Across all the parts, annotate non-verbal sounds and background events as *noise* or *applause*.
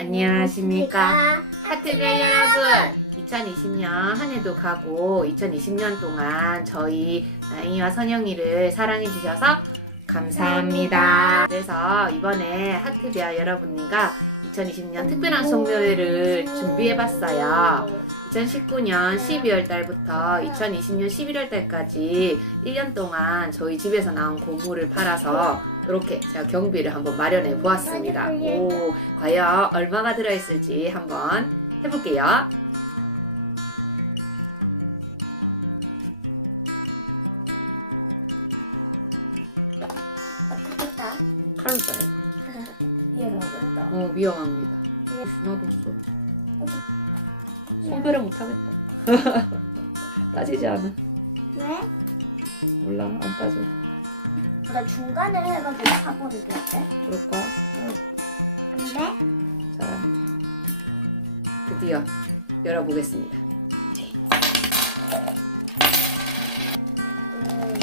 안녕하십니까. 하트별 여러분! 2020년 한 해도 가고 2020년 동안 저희 나잉이와 선영이를 사랑해 주셔서 감사합니다. 그래서 이번에 하트별 여러분과 2020년 특별한 송별회를 준비해 봤어요. 2019년 12월 달부터 2020년 11월 달까지 1년 동안 저희 집에서 나온 고물을 팔아서 이렇게 제가 경비를 한번 마련해 보았습니다. 오, 과연 얼마가 들어있을지 한번 해볼게요. 됐다. 칼로 써요. 위험하다. 어, 위험합니다. 나도 없어. 송별을 못하겠다. *laughs* 따지지 않아. 왜? 몰라, 안 따져. 나 중간에 해가지고 사보는 게 어때? 그럴까? 근데 자, 드디어 열어보겠습니다. 음,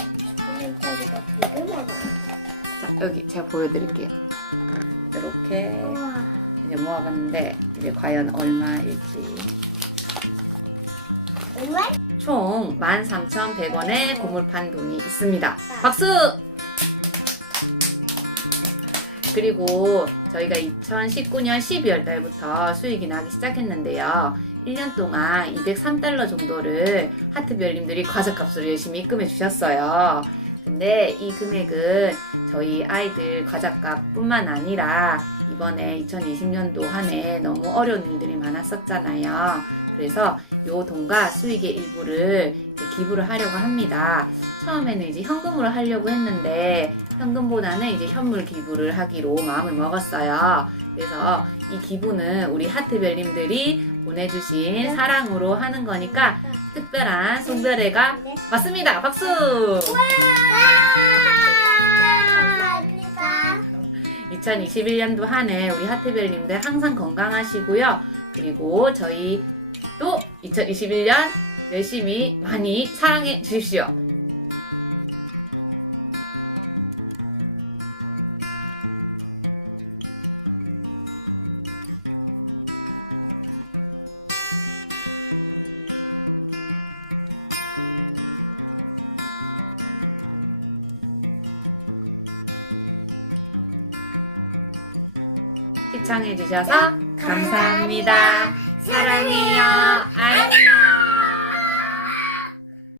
되게 많아. 자, 여기 제가 보여드릴게요. 이렇게 우와. 이제 모아봤는데 이제 과연 얼마일지. 정말? 총 13,100원의 고물판 돈이 있습니다. 박수! 그리고 저희가 2019년 12월 달부터 수익이 나기 시작했는데요. 1년 동안 203달러 정도를 하트별님들이 과자값으로 열심히 입금해 주셨어요. 근데 이 금액은 저희 아이들 과자값 뿐만 아니라 이번에 2020년도 한 해 너무 어려운 일들이 많았었잖아요. 그래서 요 돈과 수익의 일부를 기부를 하려고 합니다. 처음에는 이제 현금으로 하려고 했는데 현금보다는 이제 현물 기부를 하기로 마음을 먹었어요. 그래서 이 기부는 우리 하트별님들이 보내주신 사랑으로 하는 거니까 특별한 송별회가 맞습니다. 박수! 감사합니다. 2021년도 한 해 우리 하트별님들 항상 건강하시고요. 그리고 저희 또 2021년 열심히 많이 사랑해 주십시오. 시청해 주셔서 감사합니다.